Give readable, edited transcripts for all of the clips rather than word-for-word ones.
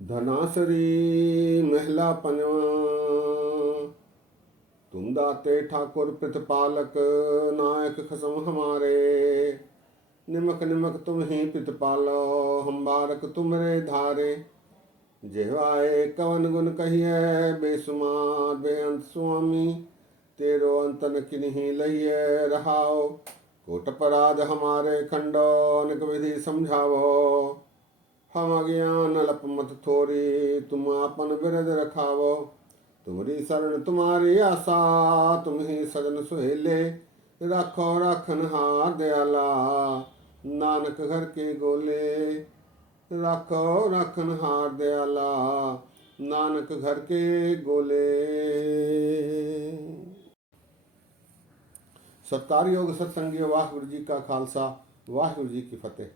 धनासरी महिला पंजवा, तुम दाते ठाकुर प्रतिपालक, नायक खसम हमारे। निमक निमक तुम ही प्रतिपालो, हम बारक तुमरे धारे। जेवाए कवन गुण कहिए, बेसुमार बेअंत स्वामी। तेरो अंत न किन्हीं लइए, रहाओ कोट अपराध हमारे। खंडो अनेक विधि समझावो, हम अज्ञान अल्प मत थोरी। तुम आपन बिरद रखावो, तुम्हारी शरण तुम्हारी आशा। तुम ही सजन सुहेले, राखो राखन हार दयाला। नानक घर के गोले, राखो राखन हार दयाला। नानक घर के गोले। सत्कार योग सत्संगी वाहिगुरु जी का खालसा, वाहिगुरु जी की फतेह।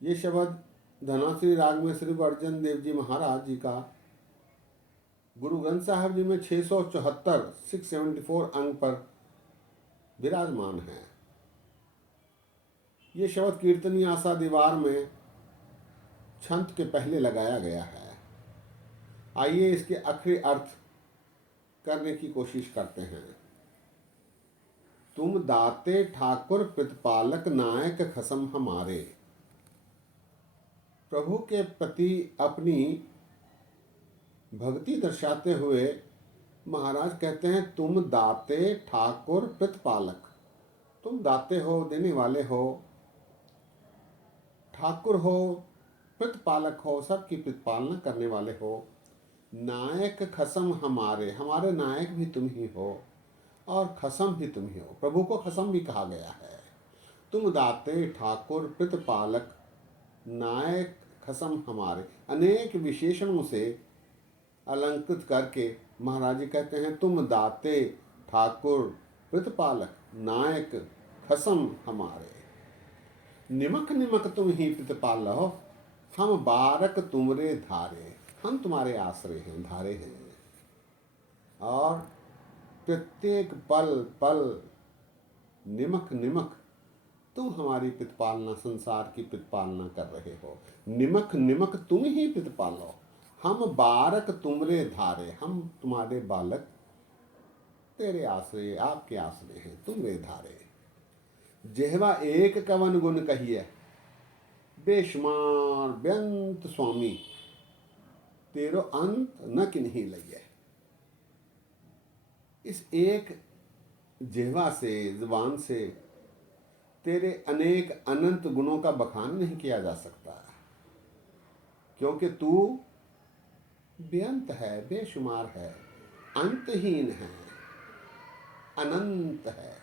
ये शब्द धनाश्री राग में श्री गुरु अर्जन देव जी महाराज जी का गुरु ग्रंथ साहब जी में 674 674 अंक पर विराजमान है। ये शब्द कीर्तनी आशा दीवार में छंत के पहले लगाया गया है। आइए इसके आखिरी अर्थ करने की कोशिश करते हैं। तुम दाते ठाकुर प्रतिपालक, नायक खसम हमारे। प्रभु के प्रति अपनी भक्ति दर्शाते हुए महाराज कहते हैं, तुम दाते ठाकुर प्रतिपालक। तुम दाते हो, देने वाले हो, ठाकुर हो, प्रतिपालक हो, सबकी प्रतिपालना करने वाले हो। नायक खसम हमारे, हमारे नायक भी तुम ही हो और खसम भी तुम ही हो। प्रभु को खसम भी कहा गया है। तुम दाते ठाकुर प्रतिपालक, नायक खसम हमारे। अनेक विशेषणों से अलंकृत करके महाराज जी कहते हैं, तुम दाते ठाकुर प्रतिपालक, नायक खसम हमारे। निमक निमक तुम ही प्रतिपालो, हम बारक तुमरे धारे। हम तुम्हारे आश्रय हैं, धारे हैं, और प्रत्येक पल पल निमक निमक तुम हमारी प्रतिपालना, संसार की प्रतिपालना कर रहे हो। निमक निमक तुम ही प्रतिपालो, हम बारक तुमरे धारे। हम तुम्हारे बालक, तेरे आश्रय, आपके आश्रय हैं, तुमरे धारे। जेहवा एक कवन गुण कहिए, बेशुमार बेअंत स्वामी। तेरो अंत न किन्हीं लइए। इस एक जेहवा से, जुबान से तेरे अनेक अनंत गुणों का बखान नहीं किया जा सकता, क्योंकि तू बेअंत है, बेशुमार है, अंतहीन है, अनंत है।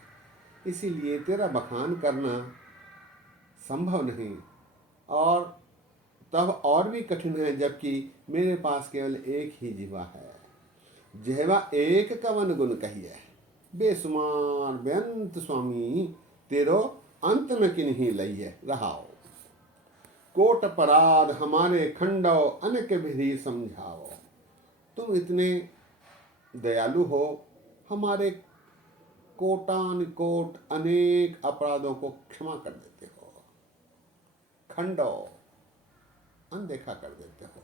इसीलिए तेरा बखान करना संभव नहीं, और तब और भी कठिन है जबकि मेरे पास केवल एक ही जीवा है। जेहवा एक कवन गुण कहिए, बेसुमार बेअंत स्वामी। तेरो अंत न किन्हीं लइए, रहाओ कोट अपराध हमारे। खंडो अनेक विधि समझाओ। तुम इतने दयालु हो, हमारे कोटान कोट अनेक अपराधों को क्षमा कर देते हो। खंडो अनदेखा कर देते हो।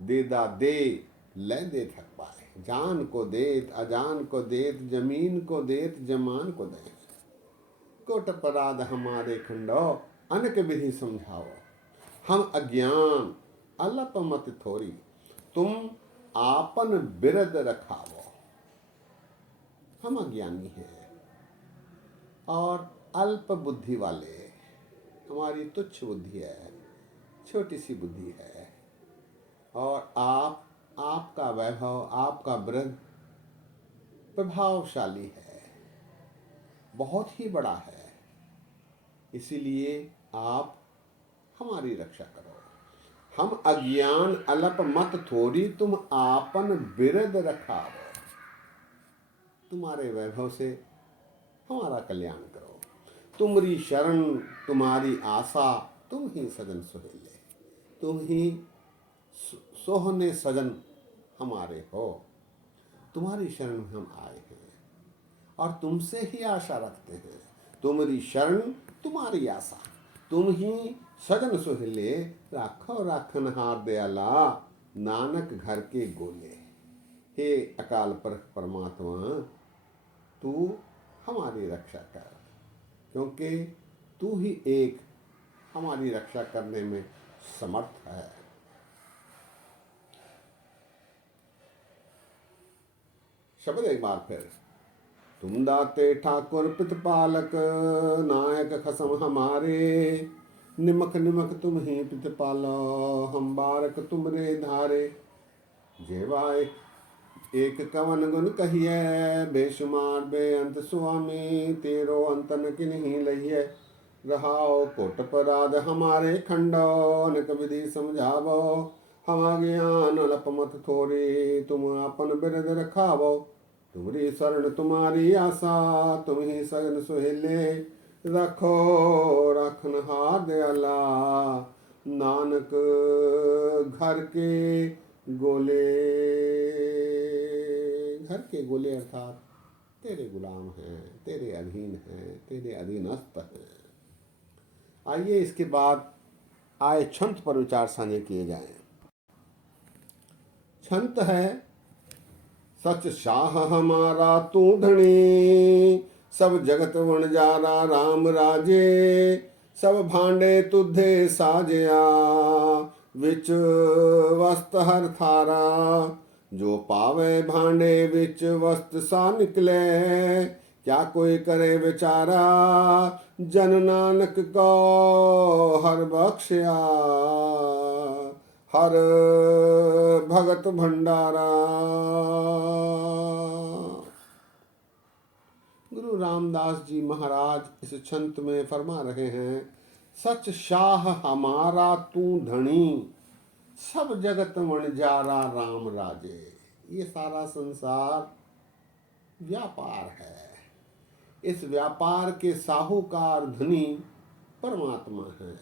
देदा दे ले दे थक पाए। जान को देत, अजान को देत, जमीन को देत, जमान को दे। कोट अपराध हमारे खंडो, अनेक विधि समझाओ। हम अज्ञान अल्प मत थोरी, तुम आपन बिरद रखावो। हम अज्ञानी हैं और अल्प बुद्धि वाले, हमारी तुच्छ बुद्धि है, छोटी सी बुद्धि है, और आपका वैभव, आपका बिरद प्रभावशाली है, बहुत ही बड़ा है। इसीलिए आप हमारी रक्षा करो। हम अज्ञान अल्प मत थोरी, तुम आपन बिरद रखाओ। तुम्हारे वैभव से हमारा कल्याण करो। तुम्हारी शरण तुम्हारी आशा, तुम ही सजन सुहेले। तुम ही सोहने सजन हमारे हो। तुम्हारी शरण में हम आए हैं और तुमसे ही आशा रखते हैं। तुम्हारी शरण तुम्हारी आशा, तुम ही सजन सोहले, राखो राखन हार दयाला, नानक घर के गोले। हे अकाल पुरख परमात्मा, तू हमारी रक्षा कर, क्योंकि तू ही एक हमारी रक्षा करने में समर्थ है। शब्द एक बार फिर। तुम दाते ठाकुर पितपालक, नायक खसम हमारे, निमक निमक तुम ही पितपालो, हम बारक तुमरे धारे। जेवाए एक कवन गुण कहिए, बेशुमार बेअंत स्वामी, तेरो अंतन किन्हीं लइए। रहाओ कोट पराध हमारे खंडो, अनक विधि समझावो, हम ज्ञान अल्प मत थोरे, तुम अपन बिरद रखावो। तुम्हारी शरण तुम्हारी आशा, तुम ही सजन सुहेले, रखो रखन हार दयाला, नानक घर के गोले। घर के गोले अर्थात तेरे गुलाम हैं, तेरे अधीन हैं, तेरे अधीनस्थ हैं। आइए इसके बाद आए छंत पर विचार साझे किए जाएं। छंत है, सच शाह हमारा तू धनी, सब जगत वणजारा राम राजे। सब भांडे तुधे साजया, विच वस्त हर थारा, जो पावे भांडे विच वस्त सा निकले। क्या कोई करे विचारा, जन नानक को हर बख्शिया, हर भगत भंडारा। गुरु रामदास जी महाराज इस छंत में फरमा रहे हैं, सच शाह हमारा तू धनी, सब जगत वणजारा राम राजे। ये सारा संसार व्यापार है, इस व्यापार के साहूकार धनी परमात्मा है,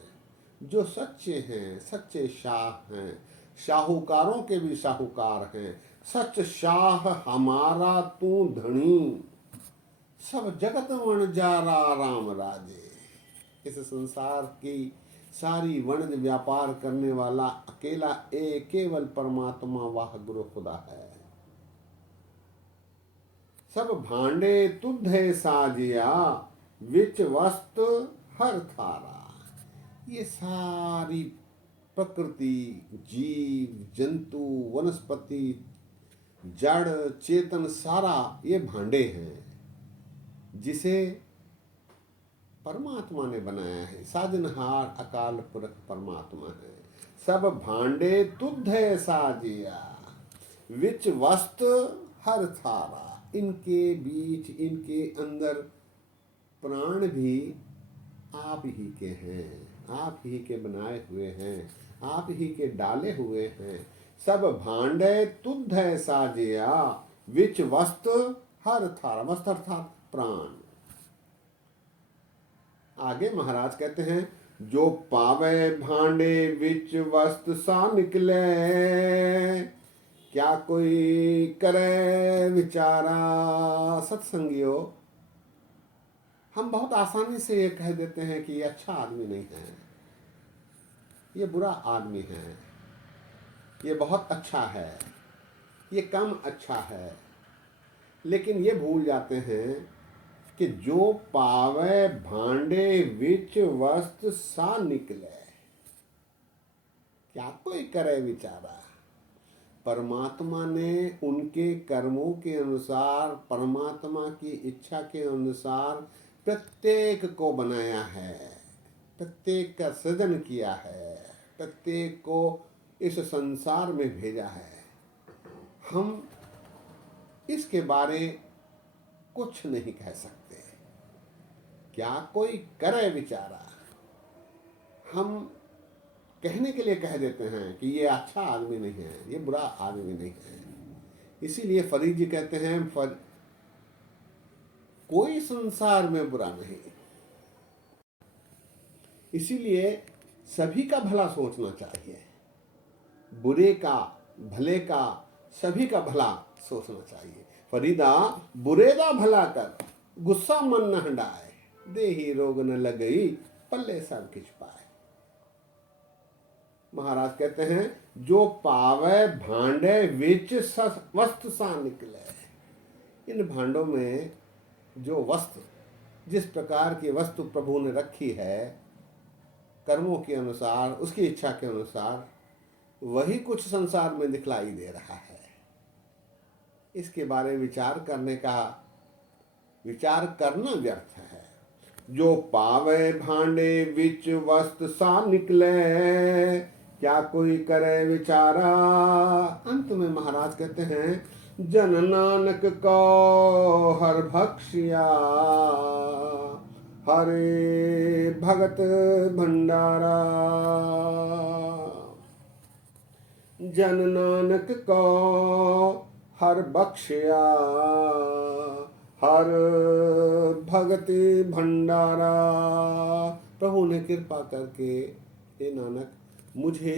जो सच्चे हैं, सच्चे शाह हैं, शाहूकारों के भी शाहूकार हैं। सच शाह हमारा तू धनी, सब जगत वणजारा राम राजे। इस संसार की सारी वणज व्यापार करने वाला अकेला एक केवल परमात्मा वाह गुरु खुदा है। सब भांडे तुधे साजिया, विच वस्त हर थारा। ये सारी प्रकृति, जीव जंतु, वनस्पति, जड़ चेतन, सारा ये भांडे हैं जिसे परमात्मा ने बनाया है। साजनहार अकाल पुरख परमात्मा है। सब भांडे तुधे साजिया, विच वस्त हर थारा। इनके बीच, इनके अंदर प्राण भी आप ही के हैं, आप ही के बनाए हुए हैं, आप ही के डाले हुए हैं। सब भांडे तुधे साजिया, विच वस्त हर थारा। वस्त अर्थात प्राण। आगे महाराज कहते हैं, जो पावे भांडे विच वस्त सा निकले, क्या कोई करे विचारा। सत्संगियों, हम बहुत आसानी से ये कह देते हैं कि ये अच्छा आदमी नहीं है, ये बुरा आदमी है, ये बहुत अच्छा है, ये कम अच्छा है। लेकिन ये भूल जाते हैं कि जो पावे भांडे विच वस्त सा निकले, क्या कोई करे विचारा। परमात्मा ने उनके कर्मों के अनुसार, परमात्मा की इच्छा के अनुसार प्रत्येक को बनाया है, प्रत्येक का सृजन किया है, प्रत्येक को इस संसार में भेजा है। हम इसके बारे कुछ नहीं कह सकते। क्या कोई करे विचारा, हम कहने के लिए कह देते हैं कि ये अच्छा आदमी नहीं है, ये बुरा आदमी नहीं है। इसीलिए फरीद जी कहते हैं, कोई संसार में बुरा नहीं। इसीलिए सभी का भला सोचना चाहिए, बुरे का, भले का, सभी का भला सोचना चाहिए। फरीदा बुरे दा भला कर, गुस्सा मन न हटाए, देही रोग न लगई, पल्ले सब किछ पाए। महाराज कहते हैं जो पावे भांडे विच वस्तु सा निकले। इन भांडों में जो वस्तु, जिस प्रकार की वस्तु प्रभु ने रखी है कर्मों के अनुसार, उसकी इच्छा के अनुसार, वही कुछ संसार में दिखलाई दे रहा है। इसके बारे में विचार करना व्यर्थ है। जो पावे भांडे विच वस्त सा निकले, क्या कोई करे विचारा। अंत में महाराज कहते हैं जन नानक को हर भक्षिया, हरे भगत भंडारा। जन नानक को हर बख्शिया, हर भगति भंडारा। प्रभु ने कृपा करके हे नानक मुझे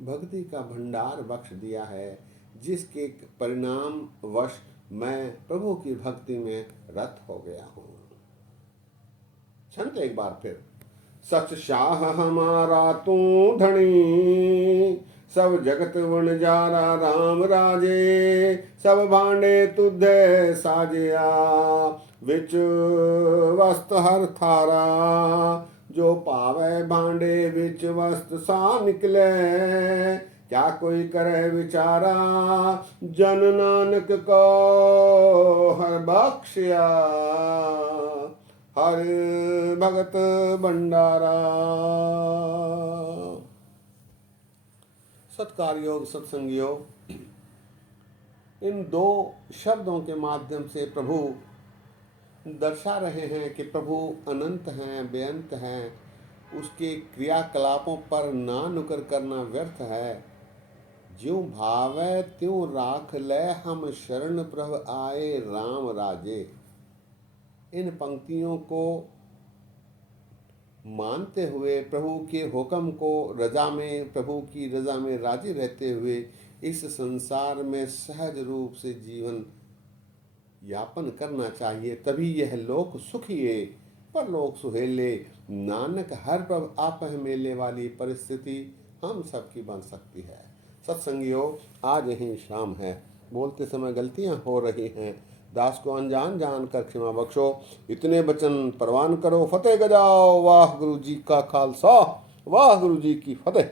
भक्ति का भंडार बख्श दिया है, जिसके परिणाम वश मैं प्रभु की भक्ति में रत हो गया हूँ। छंत एक बार फिर। सच शाह हमारा तू धनी, सब जगत वन जारा राम राजे। सब भांडे तुधे साजिया, विच वस्त हर थारा। जो पावे भांडे विच वस्त सा निकले, क्या कोई करे विचारा। जन नानक को हर बख्शिया, हर भगत भंडारा। सत्कार योग, सत्संग योग, इन दो शब्दों के माध्यम से प्रभु दर्शा रहे हैं कि प्रभु अनंत हैं, बेअंत हैं। उसके क्रियाकलापों पर ना नुकर करना व्यर्थ है। ज्यों भावै त्यों राख ले, हम शरण प्रभ आए राम राजे। इन पंक्तियों को मानते हुए, प्रभु के हुक्म को प्रभु की रजा में राजी रहते हुए इस संसार में सहज रूप से जीवन यापन करना चाहिए। तभी यह लोक सुखिए परलोक सुहेले। नानक हर प्रभ आपह मेले वाली परिस्थिति हम सबकी बन सकती है। सत्संगियों, आज यही शाम है। बोलते समय गलतियां हो रही हैं, दास को अनजान जान कर क्षमा बख्शो। इतने वचन परवान करो, फतेह गजाओ। वाह गुरु जी का खालसा, वाह गुरु जी की फतेह।